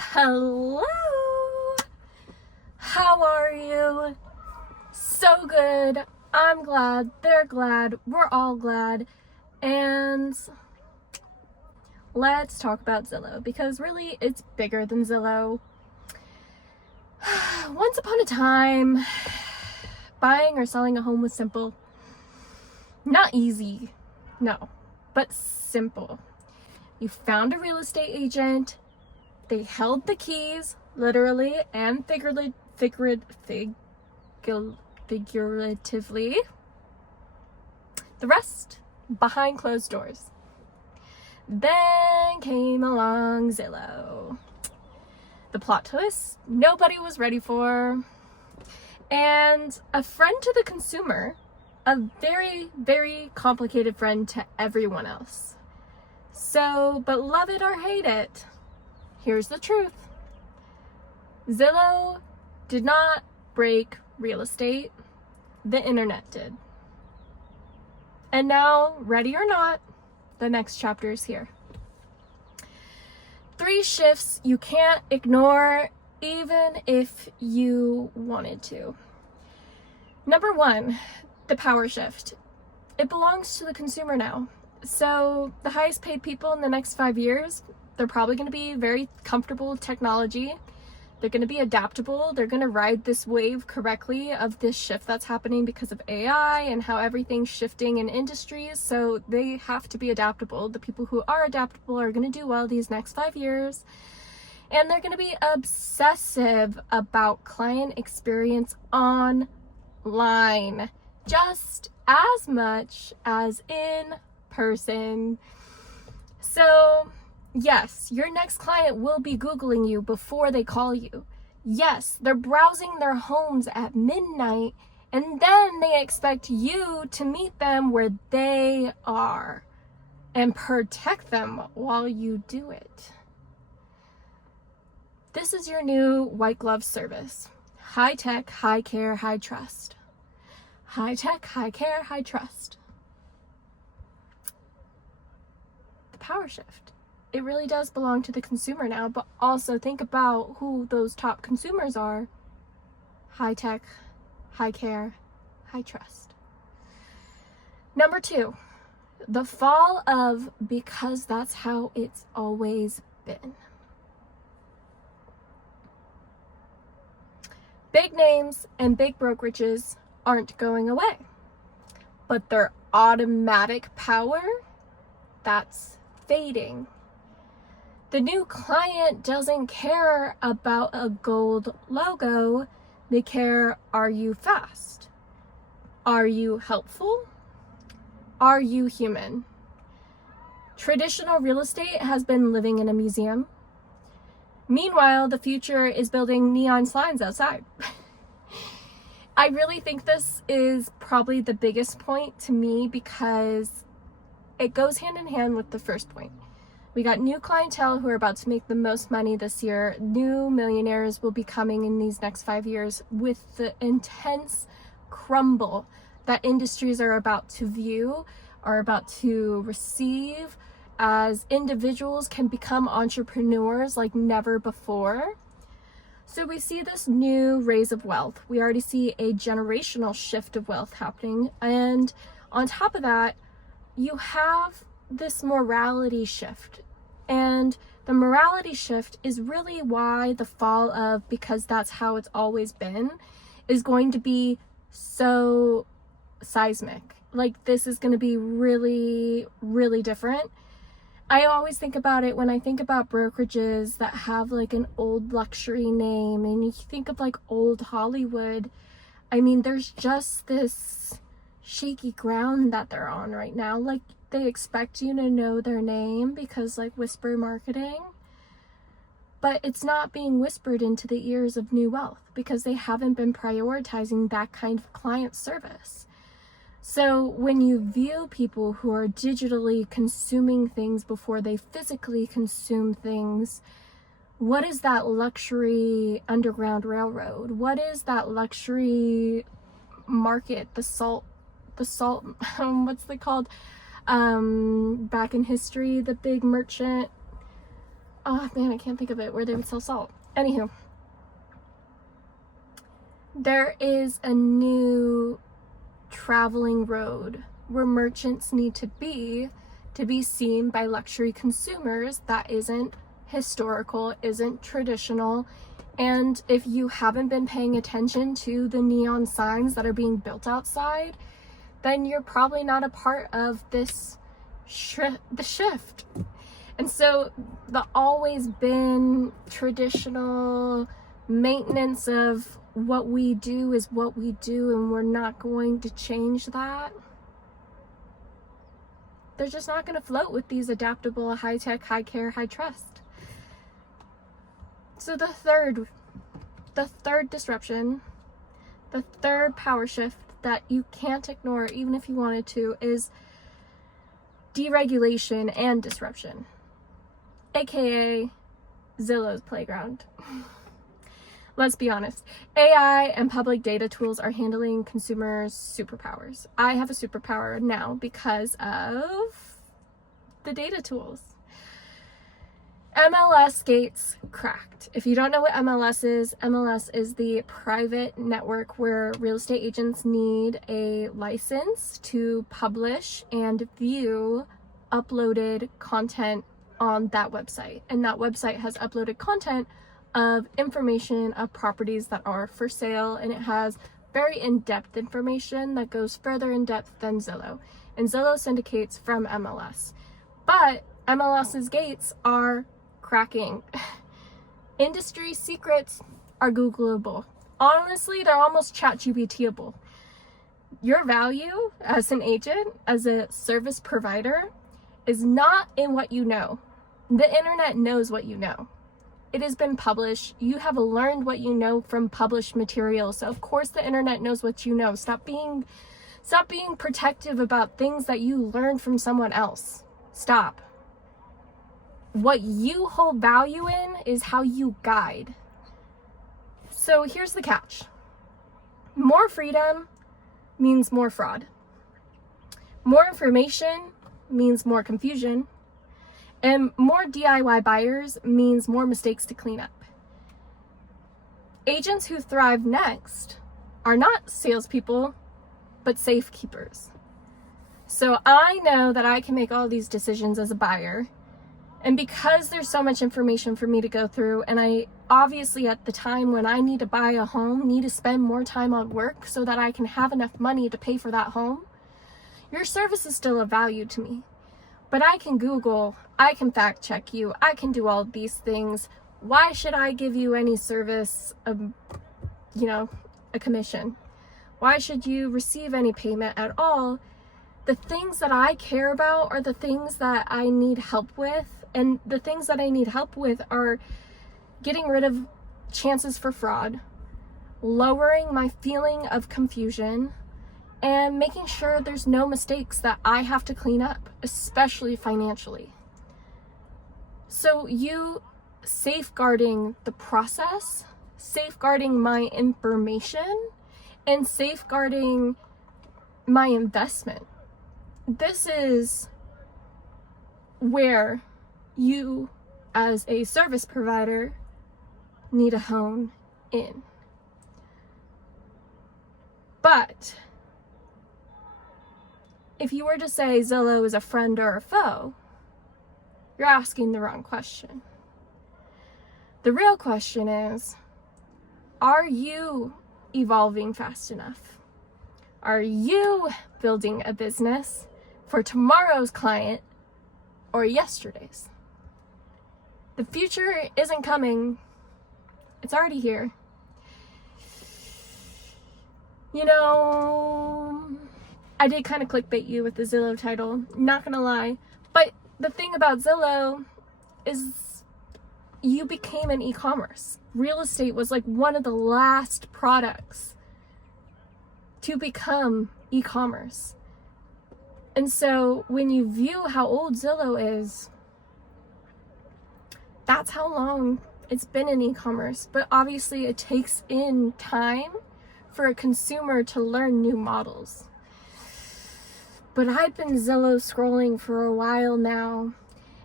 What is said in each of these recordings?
Hello! How are you? So good. I'm glad. They're glad. We're all glad. And let's talk about Zillow, because really it's bigger than Zillow. Once upon a time, buying or selling a home was simple. Not easy, no, but simple. You found a real estate agent. They held the keys, literally and figuratively. The rest behind closed doors. Then came along Zillow. The plot twist nobody was ready for. And a friend to the consumer, a very, very complicated friend to everyone else. So, but love it or hate it, here's the truth. Zillow did not break real estate. The internet did. And now, ready or not, the next chapter is here. 3 shifts you can't ignore, even if you wanted to. Number 1, the power shift. It belongs to the consumer now. So the highest paid people in the next 5 years, they're probably going to be very comfortable with technology. They're going to be adaptable. They're going to ride this wave correctly of this shift that's happening because of AI and how everything's shifting in industries. So they have to be adaptable. The people who are adaptable are going to do well these next 5 years. And they're going to be obsessive about client experience online, just as much as in person. So yes, your next client will be Googling you before they call you. Yes, they're browsing their homes at midnight, and then they expect you to meet them where they are and protect them while you do it. This is your new white glove service. High tech, high care, high trust. High tech, high care, high trust. The power shift. It really does belong to the consumer now, but also think about who those top consumers are. High tech, high care, high trust. Number 2, the fall of because that's how it's always been. Big names and big brokerages aren't going away, but their automatic power, that's fading. The new client doesn't care about a gold logo. They care, are you fast? Are you helpful? Are you human? Traditional real estate has been living in a museum. Meanwhile, the future is building neon signs outside. I really think this is probably the biggest point to me because it goes hand in hand with the first point. We got new clientele who are about to make the most money this year. New millionaires will be coming in these next 5 years with the intense crumble that industries are about to view, are about to receive, as individuals can become entrepreneurs like never before. So we see this new raise of wealth. We already see a generational shift of wealth happening. And on top of that, you have this morality shift. And the morality shift is really why the fall of because that's how it's always been is going to be so seismic. Like, this is going to be really, really different. I always think about it when I think about brokerages that have like an old luxury name, and you think of like old Hollywood. I mean, there's just this shaky ground that they're on right now. Like, they expect you to know their name because like whisper marketing, but it's not being whispered into the ears of new wealth because they haven't been prioritizing that kind of client service. So when you view people who are digitally consuming things before they physically consume things, what is that luxury underground railroad? What is that luxury market? The salt, what's it called? Back in history, the big merchant, oh man, I can't think of it, where they would sell salt. Anywho, there is a new traveling road where merchants need to be seen by luxury consumers that isn't historical, isn't traditional. And if you haven't been paying attention to the neon signs that are being built outside, then you're probably not a part of this the shift. And so the always been traditional maintenance of what we do is what we do, and we're not going to change that. They're just not going to float with these adaptable, high-tech, high-care, high-trust. So the third disruption, the third power shift that you can't ignore even if you wanted to, is deregulation and disruption, aka Zillow's playground. Let's be honest, AI and public data tools are handling consumers' superpowers. I have a superpower now because of the data tools. MLS gates cracked. If you don't know what MLS is the private network where real estate agents need a license to publish and view uploaded content on that website. And that website has uploaded content of information of properties that are for sale, and it has very in-depth information that goes further in depth than Zillow. And Zillow syndicates from MLS. But MLS's gates are cracking. Industry secrets are Googleable. Honestly, they're almost ChatGPT-able. Your value as an agent, as a service provider, is not in what you know. The internet knows what you know. It has been published. You have learned what you know from published material. So of course the internet knows what you know. Stop being protective about things that you learned from someone else. Stop. What you hold value in is how you guide. So here's the catch. More freedom means more fraud. More information means more confusion. And more DIY buyers means more mistakes to clean up. Agents who thrive next are not salespeople, but safekeepers. So I know that I can make all these decisions as a buyer. And because there's so much information for me to go through, and I obviously at the time when I need to buy a home, need to spend more time on work so that I can have enough money to pay for that home, your service is still of value to me. But I can Google, I can fact check you, I can do all these things. Why should I give you any service, a commission? Why should you receive any payment at all? The things that I care about are the things that I need help with. And the things that I need help with are getting rid of chances for fraud, lowering my feeling of confusion, and making sure there's no mistakes that I have to clean up, especially financially. So you safeguarding the process, safeguarding my information, and safeguarding my investment. This is where you, as a service provider, need to hone in. But if you were to say Zillow is a friend or a foe, you're asking the wrong question. The real question is, are you evolving fast enough? Are you building a business for tomorrow's client or yesterday's? The future isn't coming. It's already here. I did kind of clickbait you with the Zillow title, not gonna lie. But the thing about Zillow is you became an e-commerce. Real estate was like one of the last products to become e-commerce. And so when you view how old Zillow is, that's how long it's been in e-commerce. But obviously it takes in time for a consumer to learn new models. But I've been Zillow scrolling for a while now,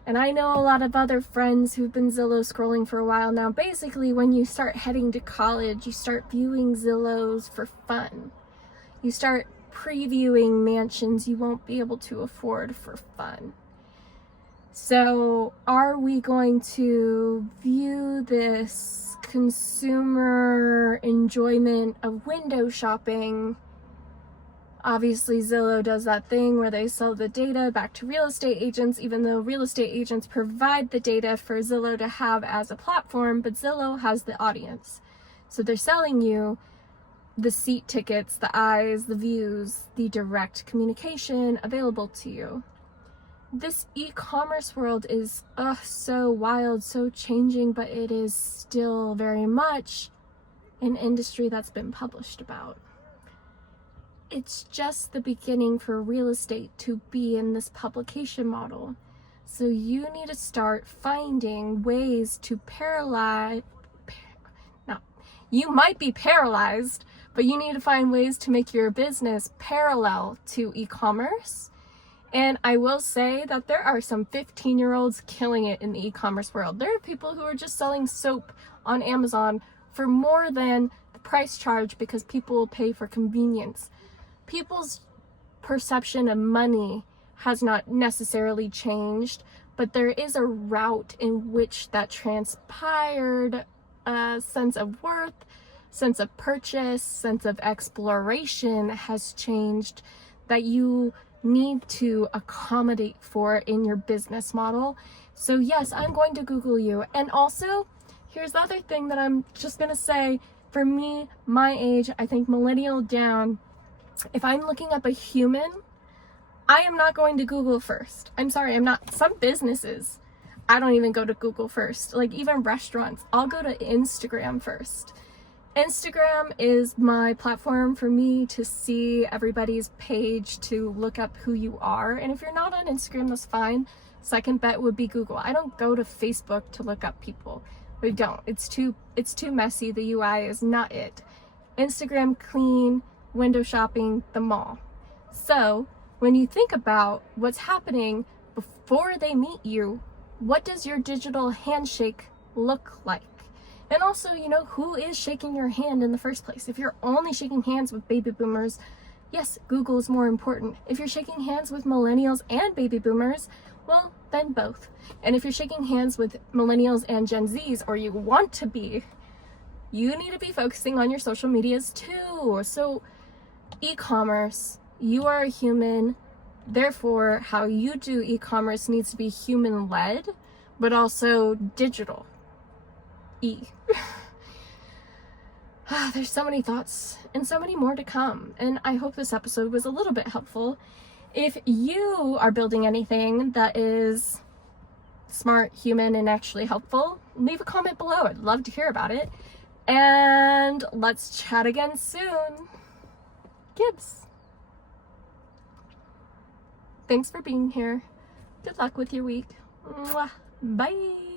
And I know a lot of other friends who've been Zillow scrolling for a while now. Basically, when you start heading to college, you start viewing Zillows for fun. You start previewing mansions you won't be able to afford for fun. So are we going to view this consumer enjoyment of window shopping? Obviously, Zillow does that thing where they sell the data back to real estate agents, even though real estate agents provide the data for Zillow to have as a platform, but Zillow has the audience. So they're selling you the seat tickets, the eyes, the views, the direct communication available to you. This e-commerce world is so wild, so changing, but it is still very much an industry that's been published about. It's just the beginning for real estate to be in this publication model. So you need to start finding ways to you might be paralyzed, but you need to find ways to make your business parallel to e-commerce. And I will say that there are some 15-year-olds killing it in the e-commerce world. There are people who are just selling soap on Amazon for more than the price charge because people pay for convenience. People's perception of money has not necessarily changed, but there is a route in which that transpired. A sense of worth, sense of purchase, sense of exploration has changed that you need to accommodate for in your business model. So yes, I'm going to Google you. And also, here's the other thing that I'm just gonna say. For me, my age, I think millennial down, if I'm looking up a human, I am not going to Google first. I'm sorry, I'm not. Some businesses, I don't even go to Google first. Like even restaurants, I'll go to Instagram first. Instagram is my platform for me to see everybody's page, to look up who you are. And if you're not on Instagram, that's fine. Second bet would be Google. I don't go to Facebook to look up people. I don't. It's too messy. The UI is not it. Instagram, clean, window shopping, the mall. So when you think about what's happening before they meet you, what does your digital handshake look like? And also, who is shaking your hand in the first place? If you're only shaking hands with baby boomers, yes, Google is more important. If you're shaking hands with millennials and baby boomers, well, then both. And if you're shaking hands with millennials and Gen Zs, or you want to be, you need to be focusing on your social medias too. So e-commerce, you are a human. Therefore, how you do e-commerce needs to be human-led, but also digital. There's so many thoughts and so many more to come. And I hope this episode was a little bit helpful. If you are building anything that is smart, human, and actually helpful, leave a comment below. I'd love to hear about it. And let's chat again soon. Gibbs. Thanks for being here. Good luck with your week. Mwah. Bye.